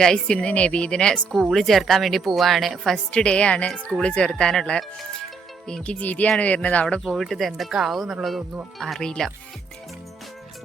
Guys ഇന്ന് നവീദിനെ സ്കൂളിൽ ചേർത്താൻ വേണ്ടി പോവാണ്. ഫസ്റ്റ് ഡേ ആണ് സ്കൂളിൽ ചേർത്താനുള്ളത്. എനിക്ക് ചിരിയാണ് വരുന്നത്. അവിടെ പോയിട്ട് ഇത് എന്തൊക്കെ ആവും എന്നുള്ളതൊന്നും അറിയില്ല.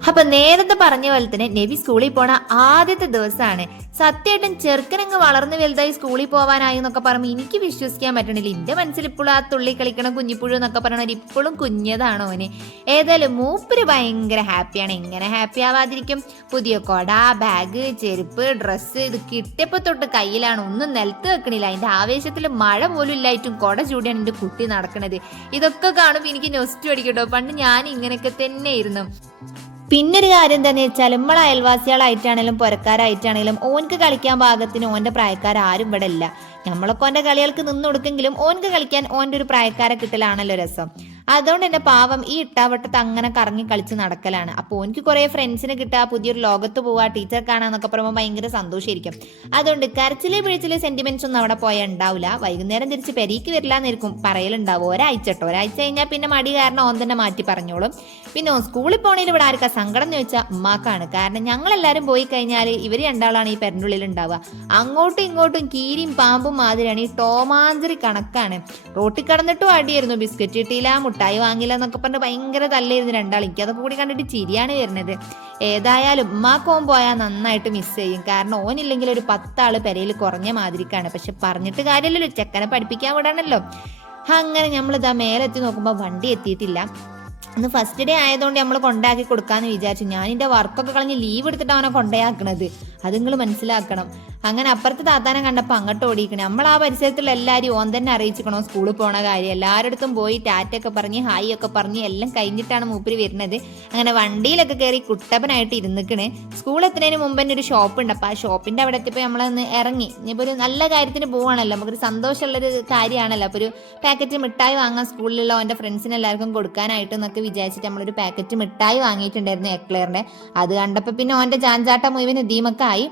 അപ്പൊ നേരത്തെ പറഞ്ഞ പോലെ തന്നെ നബി സ്കൂളിൽ പോണ ആദ്യത്തെ ദിവസമാണ് സത്യമായിട്ടും ചെറുക്കനങ്ങ് വളർന്നു വലുതായി സ്കൂളിൽ പോവാനായി എന്നൊക്കെ പറയുമ്പോൾ എനിക്ക് വിശ്വസിക്കാൻ പറ്റണില്ല. എന്റെ മനസ്സിൽ ഇപ്പോഴും ആ തുള്ളി കളിക്കണ കുഞ്ഞിപ്പുഴു എന്നൊക്കെ പറയണവർ ഇപ്പോഴും കുഞ്ഞതാണ് ഓന്. ഏതായാലും മൂപ്പര് ഭയങ്കര ഹാപ്പിയാണ്. എങ്ങനെ ഹാപ്പി ആവാതിരിക്കും? പുതിയ കൊട ബാഗ് ചെരുപ്പ് ഡ്രസ്സ് ഇത് കിട്ടിയപ്പോ തൊട്ട് കയ്യിലാണ്. ഒന്നും നിലത്ത് വെക്കണില്ല. അതിന്റെ ആവേശത്തിൽ മഴ പോലും ഇല്ലായിട്ടും കൊട ചൂടിയാണ് എന്റെ കുട്ടി നടക്കണത്. ഇതൊക്കെ കാണുമ്പോൾ എനിക്ക് നൊസ്റ്റു അടിക്കട്ടോ. പണ്ട് ഞാൻ ഇങ്ങനെയൊക്കെ തന്നെയായിരുന്നു. പിന്നൊരു കാര്യം എന്താണെന്ന് വെച്ചാൽ നമ്മൾ അയൽവാസികളായിട്ടാണെങ്കിലും പുരക്കാരായിട്ടാണെങ്കിലും ഓൻക്ക് കളിക്കാൻ പാകത്തിന് ഓന്റെ പ്രായക്കാർ ആരും ഇവിടെ ഇല്ല. നമ്മളൊക്കെ ഓന്റെ കളികൾക്ക് നിന്ന് കൊടുക്കെങ്കിലും ഓൻക്ക് കളിക്കാൻ ഓന്റെ ഒരു പ്രായക്കാരെ കിട്ടലാണല്ലോ രസം. അതുകൊണ്ട് തന്നെ പാവം ഈ ഇട്ടാവട്ടത്ത് അങ്ങനെ കറങ്ങി കളിച്ച് നടക്കലാണ്. അപ്പോൾ എനിക്ക് കുറേ ഫ്രണ്ട്സിനെ കിട്ടുക പുതിയൊരു ലോകത്ത് പോവാ ടീച്ചർ കാണാന്നൊക്കെ പറയുമ്പോൾ ഭയങ്കര സന്തോഷമായിരിക്കും അതുകൊണ്ട് കരച്ചിലെ പിഴിച്ചിലെ സെന്റിമെന്റ്സ് ഒന്നും അവിടെ പോയാൽ ഉണ്ടാവില്ല വൈകുന്നേരം തിരിച്ച് പെരീക്ക് വരില്ലാന്നിരിക്കും പറയലുണ്ടാവും. ഒരാഴ്ച കേട്ടോ ഒരാഴ്ച കഴിഞ്ഞാൽ പിന്നെ മടി കാരണം ഓൻ തന്നെ മാറ്റി പറഞ്ഞോളും. പിന്നെ സ്കൂളിൽ പോണേൽ ഇവിടെ ആർക്കാ സങ്കടം എന്ന് വെച്ചാൽ ഉമ്മാക്കാണ്. കാരണം ഞങ്ങളെല്ലാവരും പോയി കഴിഞ്ഞാൽ ഇവർ രണ്ടാളാണ് ഈ പെരണ്ടുള്ളിൽ ഉണ്ടാവുക അങ്ങോട്ടും ഇങ്ങോട്ടും കീരിയും പാമ്പും മാതിരിയാണ് ഈ ടോമാഞ്ചറി കണക്കാണ്. റോട്ടിൽ കടന്നിട്ടും അടിയായിരുന്നു. ബിസ്ക്കറ്റ് കിട്ടിയില്ല മുട്ടായി വാങ്ങില്ല എന്നൊക്കെ പറഞ്ഞ് ഭയങ്കര തല്ലായിരുന്നു രണ്ടാൾ എനിക്കതൊക്കെ കൂടി കണ്ടിട്ട് ചിരിയാണ് വരുന്നത്. ഏതായാലും ഉമ്മാക്കോൻ പോയാൽ നന്നായിട്ട് മിസ് ചെയ്യും. കാരണം ഓനില്ലെങ്കിൽ ഒരു പത്താൾ പെരയിൽ കുറഞ്ഞ മാതിരിക്കാണ്. പക്ഷെ പറഞ്ഞിട്ട് കാര്യമല്ലല്ലോ. ചെക്കനെ പഠിപ്പിക്കാൻ വിടാണല്ലോ. അങ്ങനെ നമ്മളിതാ മേലെത്തി നോക്കുമ്പോൾ വണ്ടി എത്തിയിട്ടില്ല. ഇന്ന് ഫസ്റ്റ് ഡേ ആയതുകൊണ്ട് നമ്മൾ കൊണ്ടാക്കി കൊടുക്കാന്ന് വിചാരിച്ചു. ഞാൻ എന്റെ വർക്കൊക്കെ കളഞ്ഞ് ലീവ് എടുത്തിട്ട് അവനെ കൊണ്ടയാക്കണത്. അത് നിങ്ങൾ മനസ്സിലാക്കണം. അങ്ങനെ അപ്പുറത്ത് താത്താനെ കണ്ടപ്പോൾ അങ്ങോട്ട് ഓടിക്കണേ നമ്മൾ ആ പരിസരത്തുള്ള എല്ലാവരും ഓൻ തന്നെ അറിയിച്ചിക്കണോ സ്കൂളിൽ പോണ കാര്യം. എല്ലാവരുടെ പോയി ടാറ്റൊക്കെ പറഞ്ഞ് ഹായ് ഒക്കെ പറഞ്ഞ് എല്ലാം കഴിഞ്ഞിട്ടാണ് മൂപ്പര് വരുന്നത്. അങ്ങനെ വണ്ടിയിലൊക്കെ കയറി കുട്ടപ്പനായിട്ട് ഇരുന്നിക്കണ്. സ്കൂൾ എത്തുന്നതിന് മുമ്പ് തന്നെ ഒരു ഷോപ്പ് ഉണ്ട്. അപ്പോൾ ആ ഷോപ്പിന്റെ അവിടെ എത്തിയപ്പോൾ നമ്മളൊന്ന് ഇറങ്ങി. ഇനിയിപ്പോൾ ഒരു നല്ല കാര്യത്തിന് പോവാണല്ലോ. നമുക്കൊരു സന്തോഷമുള്ളൊരു കാര്യമാണല്ലോ. അപ്പോൾ ഒരു പാക്കറ്റ് മിഠായി വാങ്ങാൻ സ്കൂളിലുള്ള അവന്റെ ഫ്രണ്ട്സിന് എല്ലാവർക്കും കൊടുക്കാനായിട്ട് എന്നൊക്കെ വിചാരിച്ചിട്ട് നമ്മളൊരു പാക്കറ്റ് മിഠായി വാങ്ങിയിട്ടുണ്ടായിരുന്നു എക്ലെയറിന്റെ അത് കണ്ടപ്പോൾ പിന്നെ ഓന്റെ ജാഞ്ചാട്ട മുഴുവൻ ദീമൊക്കെ ആയി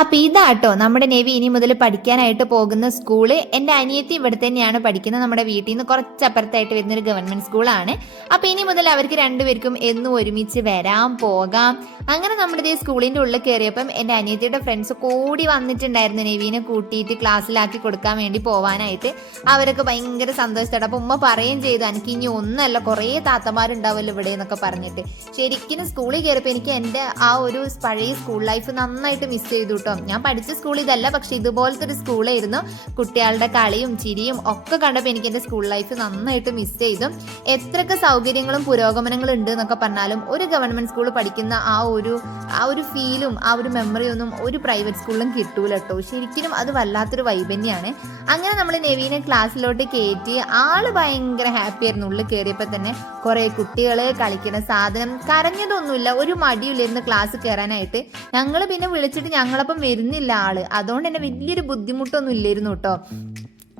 അപ്പൊ ഇതാട്ടോ നമ്മുടെ നെവി ഇനി മുതൽ പഠിക്കാനായിട്ട് പോകുന്ന സ്കൂൾ. എന്റെ അനിയത്തി ഇവിടെ തന്നെയാണ് പഠിക്കുന്നത്. നമ്മുടെ വീട്ടിൽ നിന്ന് കുറച്ചപ്പുറത്തായിട്ട് വരുന്ന ഒരു ഗവൺമെന്റ് സ്കൂളാണ്. അപ്പൊ ഇനി മുതൽ അവർക്ക് രണ്ടുപേർക്കും എന്നും ഒരുമിച്ച് വരാം പോകാം. അങ്ങനെ നമ്മുടെ ഈ സ്കൂളിന്റെ ഉള്ളിൽ കയറിയപ്പം എന്റെ അനിയത്തിയുടെ ഫ്രണ്ട്സ് കൂടി വന്നിട്ടുണ്ടായിരുന്നു നെവീനെ കൂട്ടിയിട്ട് ക്ലാസ്സിലാക്കി കൊടുക്കാൻ വേണ്ടി പോവാനായിട്ട്. അവരൊക്കെ ഭയങ്കര സന്തോഷത്തോടെ അപ്പൊ ഉമ്മ പറയുകയും ചെയ്തു എനിക്ക് ഇനി ഒന്നല്ല കുറേ താത്തമാരുണ്ടാവുമല്ലോ ഇവിടെ എന്നൊക്കെ പറഞ്ഞിട്ട്. ശരിക്കും സ്കൂളിൽ കയറിയപ്പോൾ എനിക്ക് എന്റെ ആ ഒരു പഴയ സ്കൂൾ ലൈഫ് നന്നായിട്ട് മിസ് ചെയ്തു കേട്ടോ ഞാൻ പഠിച്ച സ്കൂൾ ഇതല്ല പക്ഷെ ഇതുപോലത്തെ ഒരു സ്കൂളായിരുന്നു കുട്ടികളുടെ കളിയും ചിരിയും ഒക്കെ കണ്ടപ്പോൾ എനിക്ക് എന്റെ സ്കൂൾ ലൈഫ് നന്നായിട്ട് മിസ് ചെയ്തു. എത്രയൊക്കെ സൗകര്യങ്ങളും പുരോഗമനങ്ങളും ഉണ്ട് എന്നൊക്കെ പറഞ്ഞാലും ഒരു ഗവൺമെന്റ് സ്കൂൾ പഠിക്കുന്ന ആ ഒരു ആ ഒരു ഫീലും ആ ഒരു മെമ്മറിയൊന്നും ഒരു പ്രൈവറ്റ് സ്കൂളിലും കിട്ടൂല കേട്ടോ. ശരിക്കും അത് വല്ലാത്തൊരു വൈബ് തന്നെയാണ്. അങ്ങനെ നമ്മൾ നെവീനെ ക്ലാസ്സിലോട്ട് കയറ്റി ആൾ ഭയങ്കര ഹാപ്പി ആയിരുന്നു. ഉള്ളിൽ കയറിയപ്പോൾ തന്നെ കുറേ കുട്ടികൾ കളിക്കുന്ന സാധനം കരഞ്ഞതൊന്നുമില്ല. ഒരു മടിയില്ലായിരുന്നു ക്ലാസ് കയറാനായിട്ട് ഞങ്ങൾ പിന്നെ വിളിച്ചിട്ട് ഞങ്ങളപ്പം വരുന്നില്ല ആൾ. അതുകൊണ്ട് തന്നെ വലിയൊരു ബുദ്ധിമുട്ടൊന്നും ഇല്ലായിരുന്നു കേട്ടോ.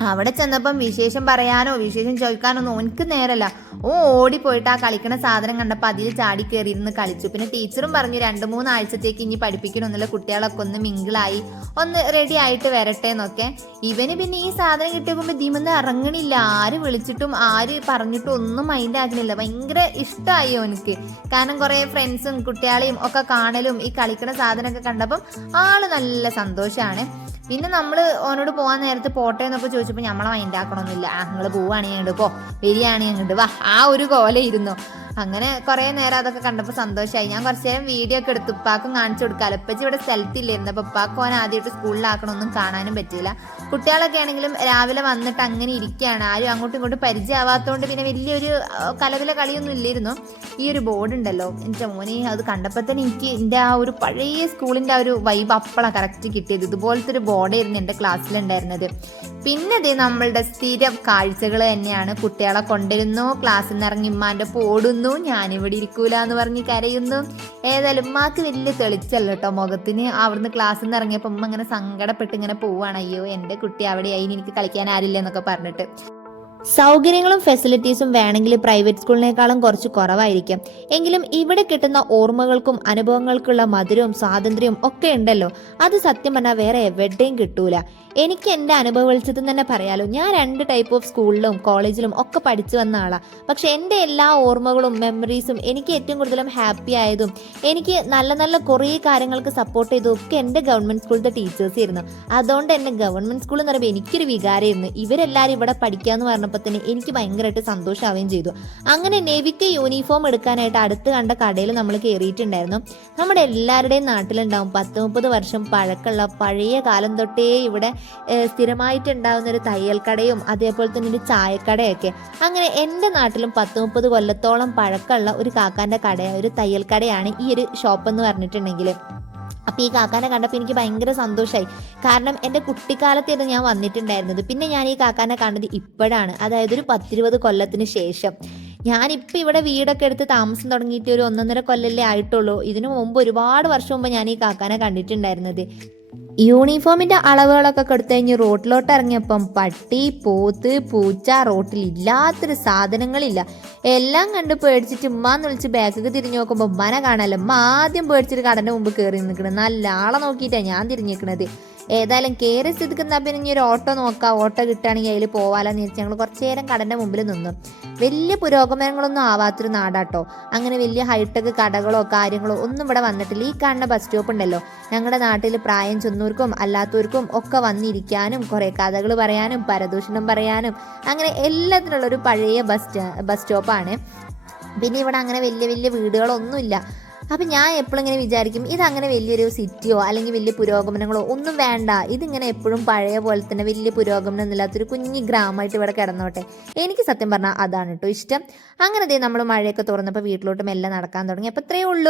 അവിടെ ചെന്നപ്പം വിശേഷം പറയാനോ വിശേഷം ചോദിക്കാനോ ഒന്നും എനിക്ക് നേരല്ല. ഓ ഓടിപ്പോയിട്ട് ആ കളിക്കണ സാധനം കണ്ടപ്പോൾ അതിൽ ചാടി കയറി ഇരുന്ന് കളിച്ചു. പിന്നെ ടീച്ചറും പറഞ്ഞു രണ്ട് മൂന്ന് ആഴ്ചത്തേക്ക് ഇനി പഠിപ്പിക്കണമെന്നുള്ള കുട്ടികളൊക്കെ ഒന്ന് മിങ്കിളായി. ഒന്ന് റെഡി ആയിട്ട് വരട്ടെ എന്നൊക്കെ. ഇവന് പിന്നെ ഈ സാധനം കിട്ടിയപ്പോൾ ദീമെന്ന് ഇറങ്ങണില്ല. ആര് വിളിച്ചിട്ടും ആര് പറഞ്ഞിട്ടും ഒന്നും മൈൻഡ് ആക്കണില്ല. ഭയങ്കര ഇഷ്ടമായി അവനക്ക്. കാരണം കുറേ ഫ്രണ്ട്സും കുട്ടികളെയും ഒക്കെ കാണലും ഈ കളിക്കണ സാധനമൊക്കെ കണ്ടപ്പം ആൾ നല്ല സന്തോഷമാണ് പിന്നെ നമ്മൾ ഓനോട് പോകാൻ നേരത്ത് പോട്ടെ എന്നൊക്കെ ചോദിച്ചപ്പോൾ നമ്മളെ മൈൻഡ് ആക്കണമെന്നില്ല ആ നിങ്ങൾ പോവുകയാണെങ്കിൽ അങ്ങോട്ട് പോ. വരികയാണെങ്കിൽ അങ്ങോട്ട് വാ. ആ ഒരു കോല ഇരുന്നു അങ്ങനെ കുറേ നേരം അതൊക്കെ കണ്ടപ്പോൾ സന്തോഷമായി ഞാൻ കുറച്ച് നേരം വീഡിയോ ഒക്കെ എടുത്ത്. ഉപ്പാക്കും കാണിച്ചു കൊടുക്കാമല്ലോ അലപ്പച്ചി ഇവിടെ സ്ഥലത്തില്ലായിരുന്നു അപ്പോൾ ഉപ്പാക്ക് ഓൻ ആദ്യമായിട്ട് സ്കൂളിലാക്കണമൊന്നും കാണാനും പറ്റില്ല കുട്ടികളൊക്കെ ആണെങ്കിലും രാവിലെ വന്നിട്ട് അങ്ങനെ ഇരിക്കുകയാണ്. ആരും അങ്ങോട്ടും ഇങ്ങോട്ടും പരിചയമാവാത്തതുകൊണ്ട് പിന്നെ വലിയൊരു കലവില കളിയൊന്നും ഇല്ലായിരുന്നു. ഈ ഒരു ബോർഡ് ഉണ്ടല്ലോ. എന്റെ മോനെ അത് കണ്ടപ്പോൾ തന്നെ എനിക്ക് എന്റെ ആ ഒരു പഴയ സ്കൂളിന്റെ ആ ഒരു വൈബ് അപ്പളാണ് കറക്റ്റ് കിട്ടിയത്. ഇതുപോലത്തെ ഒരു ബോർഡായിരുന്നു എന്റെ ക്ലാസ്സിലുണ്ടായിരുന്നത് പിന്നെ ദേ നമ്മളുടെ സ്ഥിരം കാഴ്ചകൾ തന്നെയാണ് കുട്ടികളെ കൊണ്ടിരുന്നു ക്ലാസ്സിൽ നിന്ന് ഇറങ്ങി ഉമ്മാന്റെ പോടുന്നു ഞാനിവിടെ ഇരിക്കൂല എന്ന് പറഞ്ഞ് കരയുന്നു. ഏതായാലും ഉമ്മാക്ക് വലിയ തെളിച്ചല്ല കേട്ടോ മുഖത്തിന്. അവിടുന്ന് ക്ലാസ്സിൽ നിന്ന് ഇറങ്ങിയപ്പോൾ ഉമ്മ ഇങ്ങനെ സങ്കടപ്പെട്ട് ഇങ്ങനെ പോവുകയാണ് അയ്യോ എന്റെ കുട്ടി അവിടെ ഇനി എനിക്ക് കളിക്കാൻ ആരില്ല എന്നൊക്കെ പറഞ്ഞിട്ട്. സൗകര്യങ്ങളും ഫെസിലിറ്റീസും വേണമെങ്കിൽ പ്രൈവറ്റ് സ്കൂളിനേക്കാളും കുറച്ച് കുറവായിരിക്കും. എങ്കിലും ഇവിടെ കിട്ടുന്ന ഓർമ്മകൾക്കും അനുഭവങ്ങൾക്കുള്ള മധുരവും സ്വാതന്ത്ര്യവും ഒക്കെ ഉണ്ടല്ലോ. അത് സത്യം പറഞ്ഞാൽ വേറെ എവിടെയും കിട്ടൂല. എനിക്ക് എന്റെ അനുഭവ തന്നെ പറയാലോ. ഞാൻ രണ്ട് ടൈപ്പ് ഓഫ് സ്കൂളിലും കോളേജിലും ഒക്കെ പഠിച്ചു വന്ന ആളാണ് പക്ഷെ എന്റെ എല്ലാ ഓർമ്മകളും മെമ്മറീസും എനിക്ക് ഏറ്റവും കൂടുതലും ഹാപ്പി ആയതും എനിക്ക് നല്ല നല്ല കുറേ കാര്യങ്ങൾക്ക് സപ്പോർട്ട് ചെയ്തതും ഒക്കെ എന്റെ ഗവൺമെന്റ് സ്കൂളിലത്തെ ടീച്ചേഴ്സ് ആയിരുന്നു. അതുകൊണ്ട് തന്നെ ഗവൺമെന്റ് സ്കൂൾ എന്ന് പറയുമ്പോൾ എനിക്കൊരു വികാരമായിരുന്നു. ഇവരെല്ലാവരും ഇവിടെ പഠിക്കാന്ന് പറഞ്ഞപ്പോൾ തന്നെ എനിക്ക് ഭയങ്കരമായിട്ട് സന്തോഷമാവുകയും ചെയ്തു. അങ്ങനെ നെവിക്ക് യൂണിഫോം എടുക്കാനായിട്ട് അടുത്ത് കണ്ട കടയിൽ നമ്മൾ കയറിയിട്ടുണ്ടായിരുന്നു. നമ്മുടെ എല്ലാവരുടെയും നാട്ടിലുണ്ടാവും. പത്ത് മുപ്പത് വർഷം പഴക്കമുള്ള പഴയ കാലം തൊട്ടേ ഇവിടെ ഏഹ്, സ്ഥിരമായിട്ടുണ്ടാവുന്ന ഒരു തയ്യൽ കടയും അതേപോലെ തന്നെ ഒരു ചായക്കടയൊക്കെ. അങ്ങനെ എന്റെ നാട്ടിലും പത്ത് മുപ്പത് കൊല്ലത്തോളം പഴക്കമുള്ള ഒരു കാക്കാന്റെ കട ഒരു തയ്യൽ കടയാണ് ഈ ഒരു ഷോപ്പ് എന്ന് പറഞ്ഞിട്ടുണ്ടെങ്കിൽ. അപ്പോൾ ഈ കാക്കാനെ കണ്ടപ്പോൾ എനിക്ക് ഭയങ്കര സന്തോഷമായി കാരണം എന്റെ കുട്ടിക്കാലത്തായിരുന്നു ഞാൻ വന്നിട്ടുണ്ടായിരുന്നത്. പിന്നെ ഞാൻ ഈ കാക്കാനെ കണ്ടത് ഇപ്പോഴാണ്. അതായത് ഒരു പത്തിരുപത് കൊല്ലത്തിന് ശേഷം. ഞാനിപ്പോൾ ഇവിടെ വീടൊക്കെ എടുത്ത് താമസം തുടങ്ങിയിട്ട് ഒരു ഒന്നൊന്നര കൊല്ലല്ലേ ആയിട്ടുള്ളൂ. ഇതിനു മുമ്പ് ഒരുപാട് വർഷം മുമ്പ് ഞാൻ ഈ കാക്കാനെ കണ്ടിട്ടുണ്ടായിരുന്നത്. യൂണിഫോമിന്റെ അളവുകളൊക്കെ കൊടുത്തു കഴിഞ്ഞ് റോട്ടിലോട്ട് ഇറങ്ങിയപ്പം പട്ടി പോത്ത് പൂച്ച റോട്ടിൽ ഇല്ലാത്തൊരു സാധനങ്ങളില്ല. എല്ലാം കണ്ട് പേടിച്ചിട്ട് ഉമ്മാന്ന് വിളിച്ച് ബാക്കൊക്കെ തിരിഞ്ഞു നോക്കുമ്പോൾ ഉമ്മനെ കാണാല്ല ഉമ്മ ആദ്യം പേടിച്ചിട്ട് കടന്റെ മുമ്പ് കയറി നിൽക്കണം. നല്ല ആളെ നോക്കിയിട്ടാണ് ഞാൻ തിരിഞ്ഞിരിക്കണത് ഏതായാലും കയറി സ്ഥിതിക്ക് എന്നാ പിന്നെ ഇനി ഒരു ഓട്ടോ നോക്കാം. ഓട്ടോ കിട്ടുകയാണെങ്കിൽ അതിൽ പോവാലോന്ന് വെച്ച് ഞങ്ങൾ കുറച്ചു നേരം കടന്റെ മുമ്പിൽ നിന്നു. വലിയ പുരോഗമനങ്ങളൊന്നും ആവാത്തൊരു നാടാട്ടോ. അങ്ങനെ വലിയ ഹൈടെക് കടകളോ കാര്യങ്ങളോ ഒന്നും ഇവിടെ വന്നിട്ടില്ല. ഈ കാണുന്ന ബസ് സ്റ്റോപ്പ് ഉണ്ടല്ലോ. ഞങ്ങളുടെ നാട്ടിൽ പ്രായം ചെന്നവർക്കും അല്ലാത്തവർക്കും ഒക്കെ വന്നിരിക്കാനും കുറേ കഥകൾ പറയാനും പരദൂഷണം പറയാനും അങ്ങനെ എല്ലാത്തിനുള്ളൊരു പഴയ ബസ് ബസ് സ്റ്റോപ്പാണ് പിന്നെ ഇവിടെ അങ്ങനെ വലിയ വലിയ വീടുകളൊന്നുമില്ല. അപ്പം ഞാൻ എപ്പോഴും ഇങ്ങനെ വിചാരിക്കും ഇതങ്ങനെ വലിയൊരു സിറ്റിയോ അല്ലെങ്കിൽ വലിയ പുരോഗമനങ്ങളോ ഒന്നും വേണ്ട. ഇതിങ്ങനെ എപ്പോഴും പഴയ പോലെ തന്നെ വലിയ പുരോഗമനം ഒന്നുമില്ലാത്തൊരു കുഞ്ഞു ഗ്രാമമായിട്ട് ഇവിടെ കിടന്നോട്ടെ. എനിക്ക് സത്യം പറഞ്ഞാൽ അതാണ് കേട്ടോ ഇഷ്ടം. അങ്ങനെ ദേ നമ്മൾ മഴയൊക്കെ തുറന്നപ്പോൾ വീട്ടിലോട്ട് മെല്ലെ നടക്കാൻ തുടങ്ങി. അപ്പോൾ ഇത്രയേ ഉള്ളൂ.